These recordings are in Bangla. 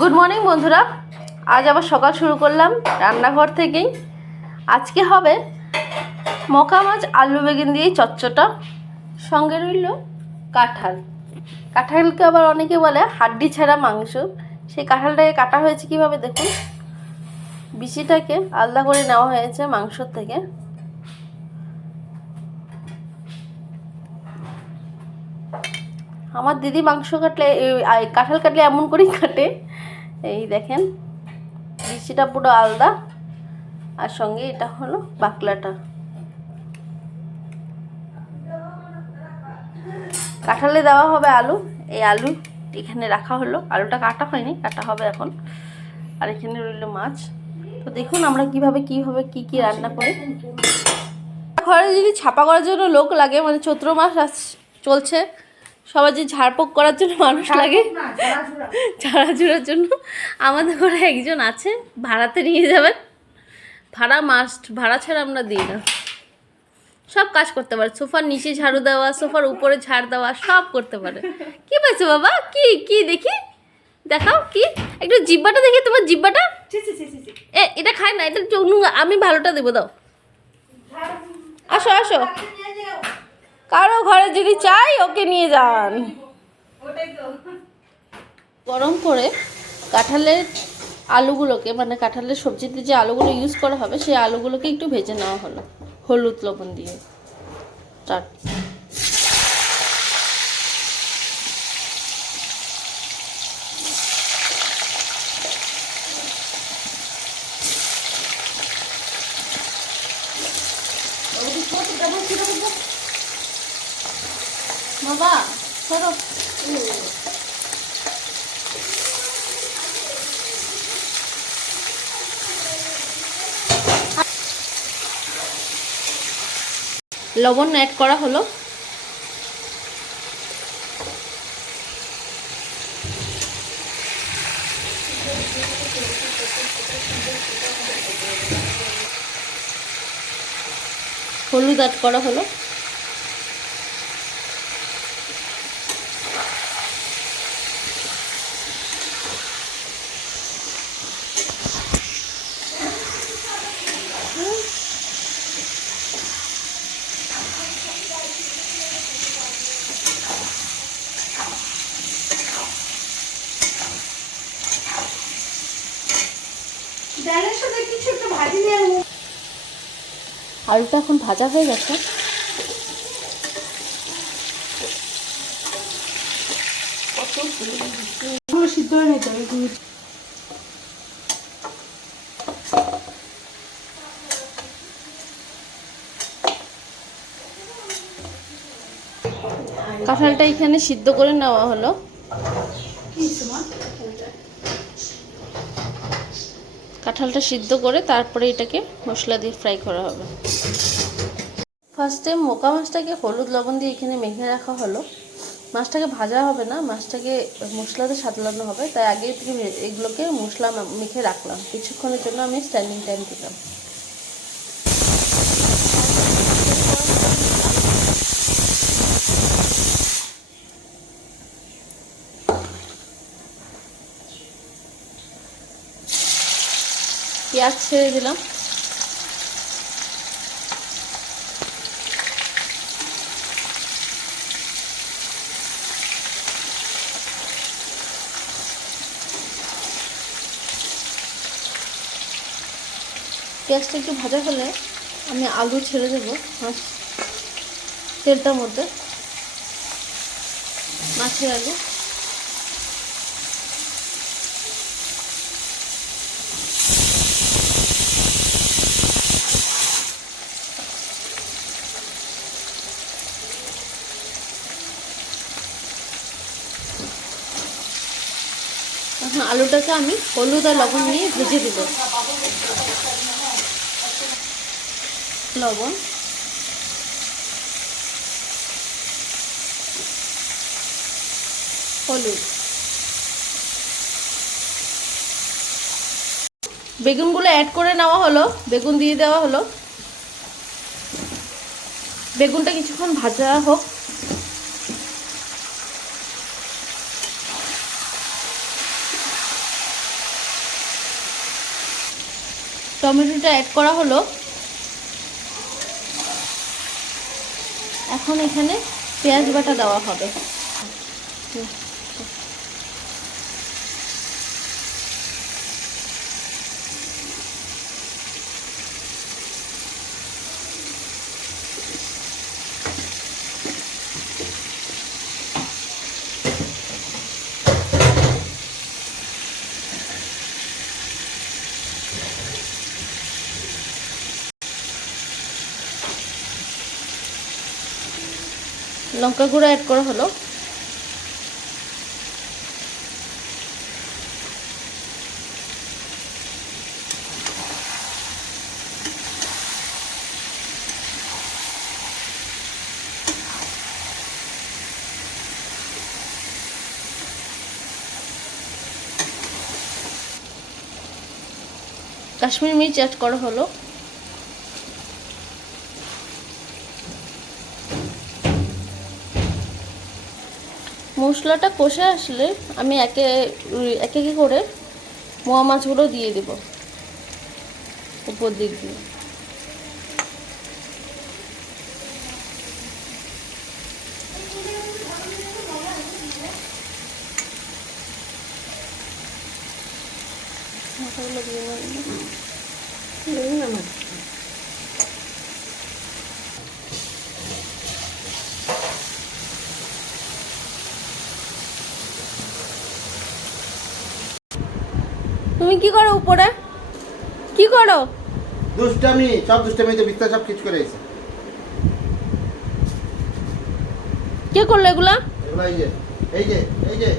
গুড মর্নিং বন্ধুরা, আজ আবার সকাল শুরু করলাম রান্নাঘর থেকেই। আজকে হবে মকা মাছ আলু বেগুন দিয়ে চচ্চটা, সঙ্গে রইল কাঁঠাল। কাঁঠালকে আবার অনেকে বলে হাড্ডি ছাড়া মাংস। সেই কাঁঠালটাকে কাটা হয়েছে কীভাবে দেখুন। বিচিটাকে আলাদা করে নেওয়া হয়েছে মাংসর থেকে। আমার দিদি মাংস কাটলে কাঁঠাল কাটলে এমন করেই কাটে। এই দেখেন, বিচিটা পুরো আলাদা, আর সঙ্গে এটা হলো বাকলাটা। কাঁঠালে দেওয়া হবে আলু। এই আলু এখানে রাখা হলো, আলুটা কাটা হয়নি, কাটা হবে এখন। আর এখানে রইল মাছ। তো দেখুন আমরা কিভাবে কি রান্না করি। ঘরে যদি ছাপা করার জন্য লোক লাগে, মানে চৈত্র মাস চলছে, সবার যে ঝাড়পোক করার জন্য মানুষ লাগে, ঝাড়াঝুড়ার জন্য আমাদের ঘরে একজন আছে, ভাড়াতে নিয়ে যাবেন। ভাড়া মাস্ট, ভাড়া ছাড়া আমরা দিই না। সব কাজ করতে পারে, সোফার নিচে ঝাড়ু দেওয়া, সোফার উপরে ঝাড় দেওয়া, সব করতে পারে। কি পাইছো বাবা? কি দেখি, দেখাও কি, একটু জিব্বাটা দেখি, তোমার জিব্বাটা। এটা খায় না, এটা আমি ভালোটা দেবো, দাও। আসো আসো, কারো ঘরে যদি চাই ওকে নিয়ে যান। গরম করে কাঁঠালের আলুগুলোকে, মানে কাঁঠালের সবজিতে যে আলুগুলো ইউজ করা হবে, সেই আলুগুলোকে একটু ভেজে নেওয়া হলো হলুদ লবণ দিয়ে। বাবা সরো। লবণ অ্যাড করা হলো। হলুদ অ্যাড করা হলো। আলুটা এখন ভাজা হয়ে গেছে। সিদ্ধ হয়ে নিতে হবে। কাঁঠালটা এখানে সিদ্ধ করে নেওয়া হলো। কাঁঠালটা সিদ্ধ করে তারপরে এটাকে মশলা দিয়ে ফ্রাই করা হবে। ফার্স্টে মোকা মাছটাকে হলুদ লবণ দিয়ে এখানে মেখে রাখা হলো। মাছটাকে ভাজা হবে না, মাছটাকে মশলাতে সাতলানো হবে, তাই আগে থেকে এগুলোকে মশলা মেখে রাখলাম। কিছুক্ষণের জন্য আমি স্ট্যান্ডিং টাইম দিলাম। পেঁয়াজ ছেড়ে দিলাম। পেঁয়াজটা একটু ভাজা হলে আমি আলু ছেড়ে দেবো তেলটার মধ্যে। মাছের আলু এখন আলুটাকে আমি হলুদ আর লবণ নিয়ে ভেজে দেব। লবণ, হলুদ, বেগুনগুলো অ্যাড করে নেওয়া হলো। বেগুন দিয়ে দেওয়া হলো। বেগুনটা কিছুক্ষণ ভাজা হোক। টমেটোটা অ্যাড করা হলো। এখন এখানে পেঁয়াজ বাটা দেওয়া হবে। লঙ্কা গুঁড়ো অ্যাড করা হলো। কাশ্মীরি মির্চ অ্যাড করা হলো। মশলাটা কষে আসলে আমি একে একে করে মোয়া মাছগুলো দিয়ে দেব উপর দিক দিয়ে। তুমি কি করো উপরে? কি করো? দুষ্টামি, সব দুষ্টামিতে বিস্তার সব কিছু করে এসে। কে করলো এগুলা? এগুলো এই যে এই যে এই যে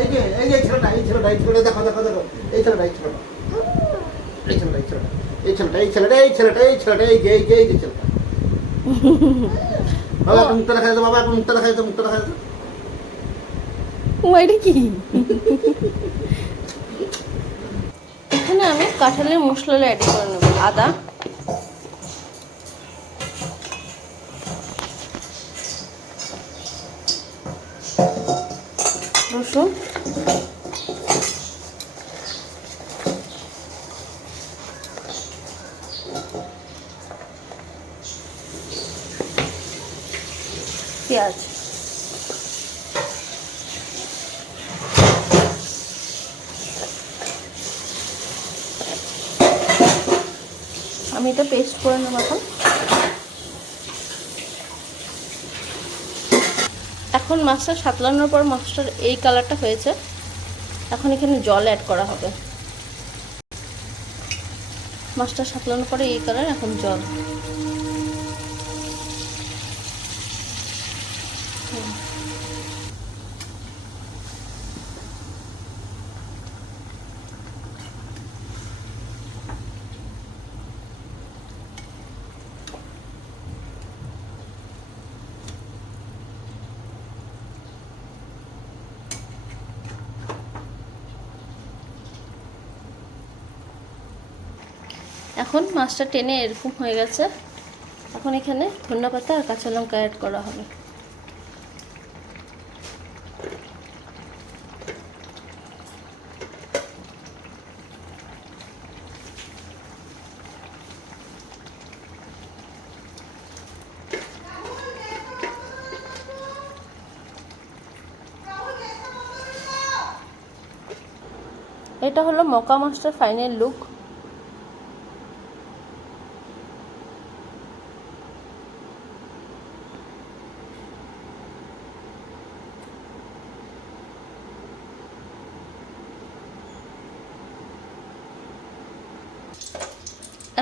এই যে এই যে এই ছেলেটা দেখো দেখো দেখো, এই ছেলেটা এই ছেলেটা এই ছেলেটা এই ছেলেটা এই ছেলেটা এই ছেলেটা এই ছেলেটা এই যে এই যে এই যে ছেলেটা। বাবা মুখটা দেখা যাচ্ছে, বাবা মুখটা দেখা যাচ্ছে, মুখটা দেখা যাচ্ছে। এটা কি? এখানে আমি কাঁঠালের মশলা অ্যাড করে নেব। আদা, রসুন, পেঁয়াজ, আমি এটা পেস্ট করে নেব। এখন মাছটা সাতলানোর পর মাছটার এই কালারটা হয়েছে। এখন এখানে জল অ্যাড করা হবে। মাছটা সাতলানোর পরে এই কালার, এখন জল। এখন মাছটা টেনে এরকম হয়ে গেছে। এখন এখানে ধনেপাতা আর কাঁচা লঙ্কা অ্যাড করা হবে। এটা হলো মকা মাছটার ফাইনাল লুক।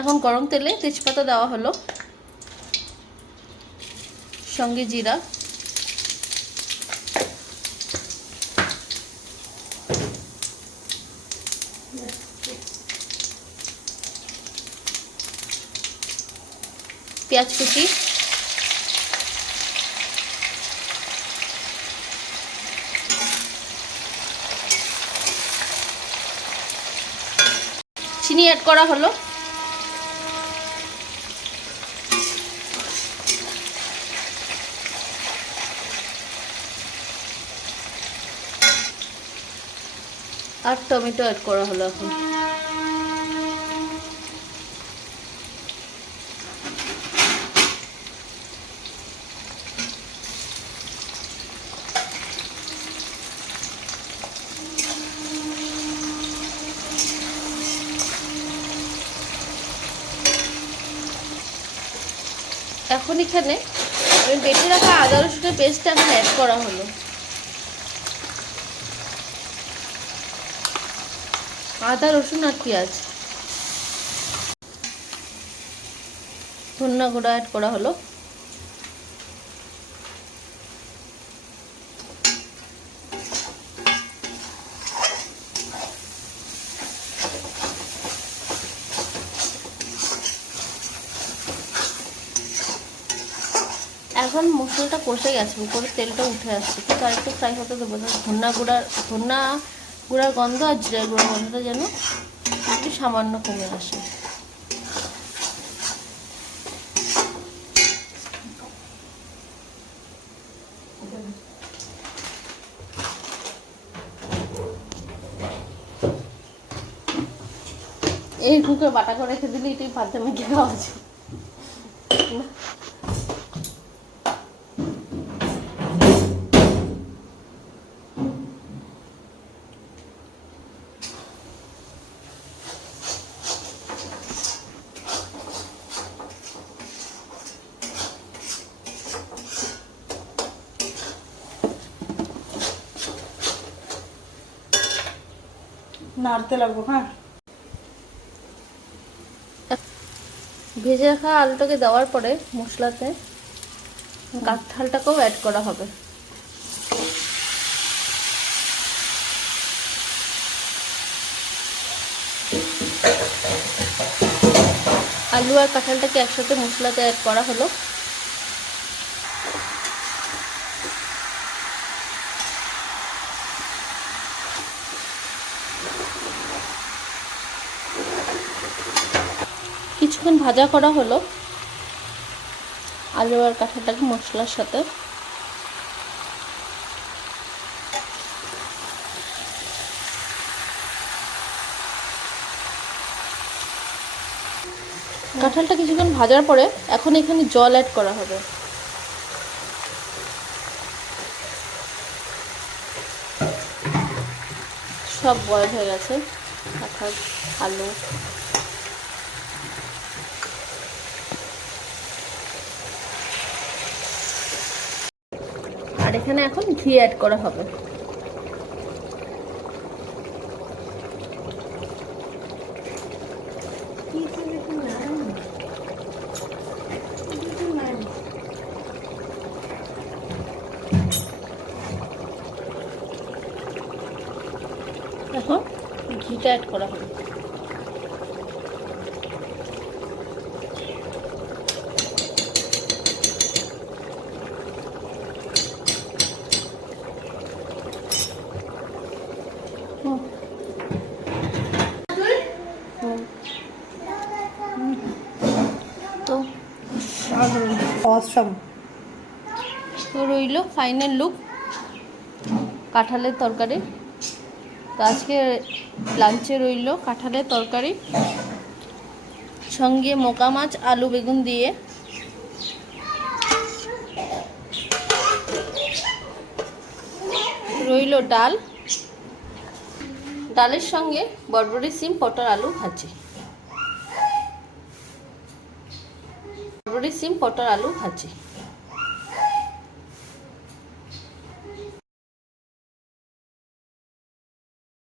এখন গরম তেলে তেজপাতা দেওয়া হলো, সঙ্গে জিরা, পেঁয়াজ কুচি, চিনি অ্যাড করা হলো। আর টমেটো অ্যাড করা হলো। এখন এখন এখানে আমি বেটে রাখা আদা রসুনের পেস্টটা এখন অ্যাড করা হলো। আদা রসুন আর পেঁয়াজ, ধনিয়া গুঁড়া অ্যাড করা হলো। এখন মশলাটা কষে গেছে, উপরে তেলটা উঠে আসছে, কিন্তু আরেকটু ফ্রাই হতে দেবো, ধনিয়া গুঁড়ার গন্ধ আর জিরা গুঁড়ার গন্ধটা যেন একটু সামান্য কমে আসে। এই কুকে বাটা করে রেখে দিলে এটাই পাতে মেখে খাওয়া আছে। নাড়তে লাগবো। হ্যাঁ, ভেজে রাখা আলুটাকে দেওয়ার পরে মশলাতে কাঁঠালটাকেও অ্যাড করা হবে। আলু আর কাঁঠালটাকে একসাথে মশলাতে অ্যাড করা হলো। কিছুক্ষণ ভাজা করা হলো আলু আর কাঁঠালটাকে মশলার সাথে। কাঁঠালটা কিছুক্ষণ ভাজার পরে এখন এখানে জল অ্যাড করা হবে। সব বয়েল হয়ে গেছে, কাঁঠাল, আলু। আর এখানে এখন ঘি অ্যাড করা হবে। এখন ঘিটা অ্যাড করা হবে। তো অসম। তো রইল ফাইনাল লুক কাঁঠালের তরকারি। তো আজকে লাঞ্চে রইল কাঁঠালের তরকারি, সঙ্গে মোকা মাছ, আলু বেগুন দিয়ে। রইল ডাল, ডালের সঙ্গে বরবটি সিম পটল আলু ভাজি। বরবটি সিম পটল আলু ভাজি।